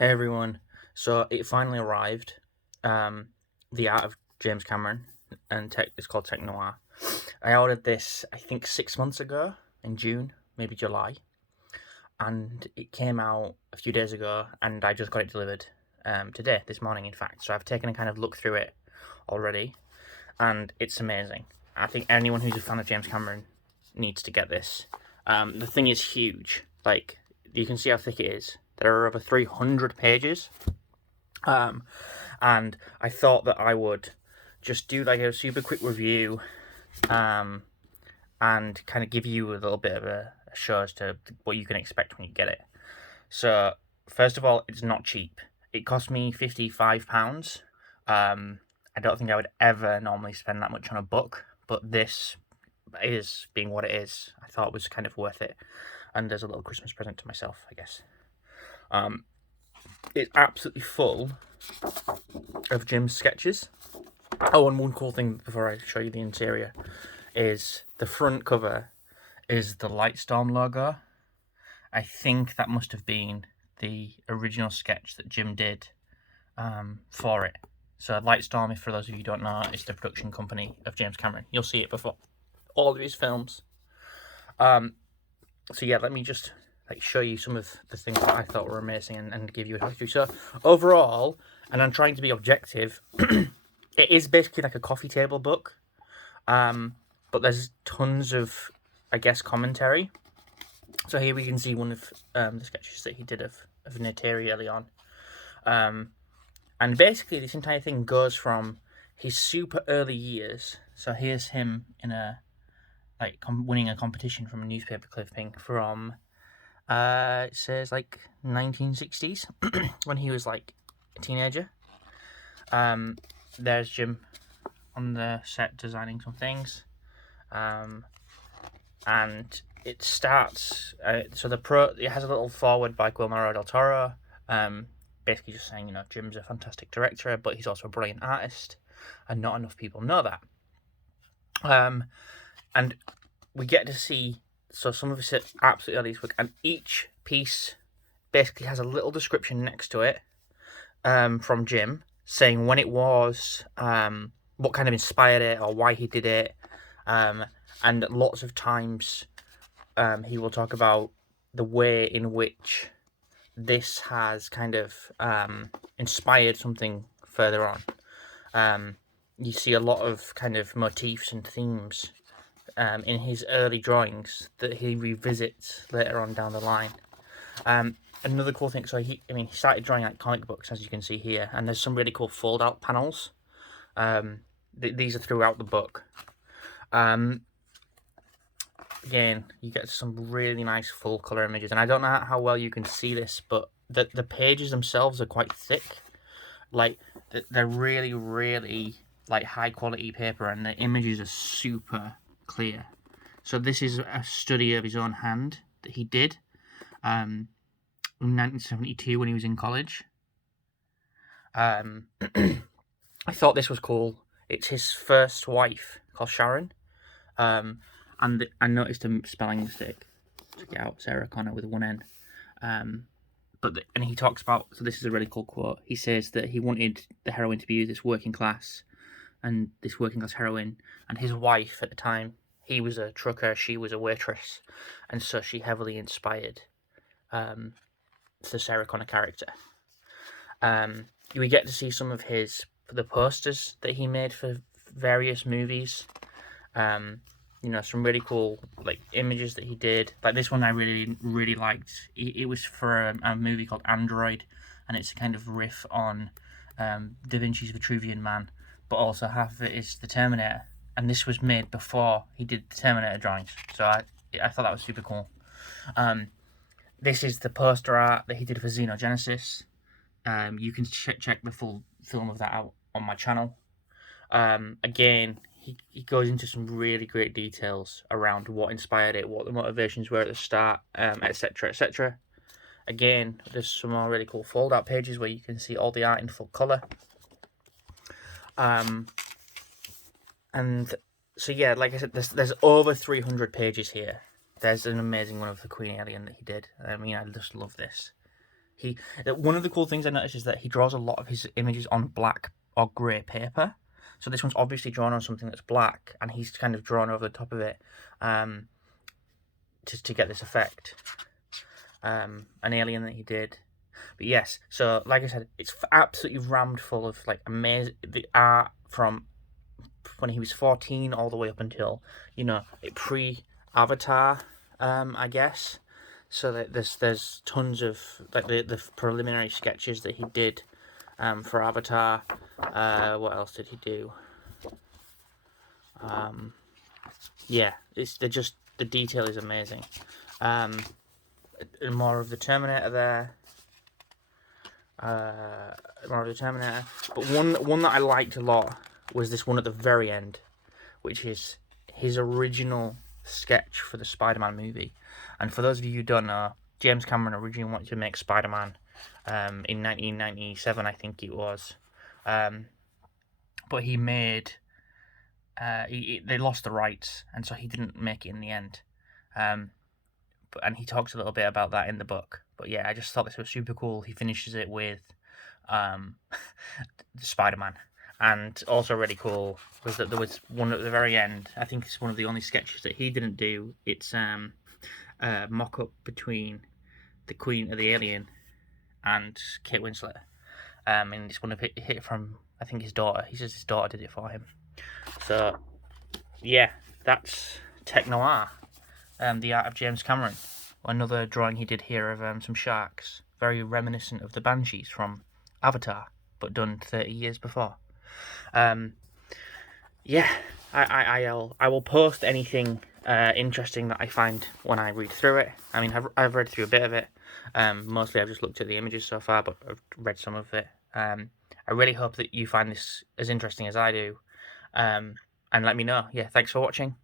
Hey everyone. So it finally arrived. The Art of James Cameron, and it's called Noir. I ordered this, I think, 6 months ago in June, maybe July, and it came out a few days ago, and I just got it delivered today, this morning, in fact. So I've taken a kind of look through it already, and it's amazing. I think anyone who's a fan of James Cameron needs to get this. The thing is huge. Like, you can see how thick it is. There are over 300 pages. And I thought that I would just do like a super quick review, and kind of give you a little bit of a show as to what you can expect when you get it. So, first of all, it's not cheap. It cost me £55. I don't think I would ever normally spend that much on a book, but this is, being what it is, I thought was kind of worth it. And there's a little Christmas present to myself, I guess. It's absolutely full of Jim's sketches. Oh, and one cool thing before I show you the interior is the front cover is the Lightstorm logo. I think that must have been the original sketch that Jim did for it. So Lightstorm, if for those of you who don't know, is the production company of James Cameron. You'll see it before all of his films. So yeah, let me just show you some of the things that I thought were amazing and give you a history. So overall, and I'm trying to be objective, it is basically like a coffee table book, but there's tons of, I guess, commentary. So here we can see one of the sketches that he did of Neytiri early on. And basically this entire thing goes from his super early years. So here's him in winning a competition from a newspaper clipping from, it says 1960s, when he was a teenager. There's Jim on the set designing some things. And it starts, it has a little forward by Guillermo del Toro, basically just saying, Jim's a fantastic director, but he's also a brilliant artist, and not enough people know that. And we get to see, so some of this is absolutely early work, and each piece basically has a little description next to it, from Jim, saying when it was, what kind of inspired it, or why he did it, and lots of times he will talk about the way in which this has kind of inspired something further on. You see a lot of kind of motifs and themes in his early drawings that he revisits later on down the line. Another cool thing, so he started drawing comic books, as you can see here, and there's some really cool fold-out panels. These are throughout the book. Again, you get some really nice full colour images, and I don't know how well you can see this, but the pages themselves are quite thick. They're really, really high quality paper, and the images are super clear. So this is a study of his own hand that he did in 1972 when he was in college. I thought this was cool. It's his first wife, called Sharon. And I noticed a spelling mistake. Check it out, Sarah Connor with one N. And he talks about, so this is a really cool quote. He says that he wanted the heroine to be this working class, and this working class heroine, and his wife at the time, he was a trucker, she was a waitress, and so she heavily inspired the Sarah Connor character. We get to see some of the posters that he made for various movies. Some really cool images that he did. This one I really, really liked. It was for a movie called Android, and it's a kind of riff on Da Vinci's Vitruvian Man, but also half of it is the Terminator. And this was made before he did the Terminator drawings, so I thought that was super cool. This is the poster art that he did for Xenogenesis. You can check the full film of that out on my channel. Again, he goes into some really great details around what inspired it, what the motivations were at the start, etc., etc. Again, there's some more really cool fold-out pages where you can see all the art in full colour. And so yeah, like I said, there's over 300 pages here. There's an amazing one of the Queen Alien that he did. I just love this. One of the cool things I noticed is that he draws a lot of his images on black or grey paper. So this one's obviously drawn on something that's black, and he's kind of drawn over the top of it to get this effect. An alien that he did. But yes, so like I said, it's absolutely rammed full of like amazing the art from when he was 14 all the way up until, you know, pre-Avatar, I guess. So that there's tons of like the preliminary sketches that he did for Avatar. What else did he do? Yeah, the detail is amazing. More of the Terminator there. More of the Terminator. But one that I liked a lot was this one at the very end, which is his original sketch for the Spider-Man movie. And for those of you who don't know, James Cameron originally wanted to make Spider-Man in 1997, I think it was. But he made... they lost the rights, and so he didn't make it in the end. And he talks a little bit about that in the book. But yeah, I just thought this was super cool. He finishes it with Spider-Man. And also really cool was that there was one at the very end. I think it's one of the only sketches that he didn't do. It's a mock-up between the Queen of the Alien and Kate Winslet. And it's one of hit from, I think, his daughter. He says his daughter did it for him. So, yeah, that's Tech Noir. The art of James Cameron. Another drawing he did here of some sharks. Very reminiscent of the Banshees from Avatar, but done 30 years before. Yeah, I will post anything interesting that I find when I read through it. I mean, I've read through a bit of it. Mostly I've just looked at the images so far, but I've read some of it. I really hope that you find this as interesting as I do. And let me know. Yeah, thanks for watching.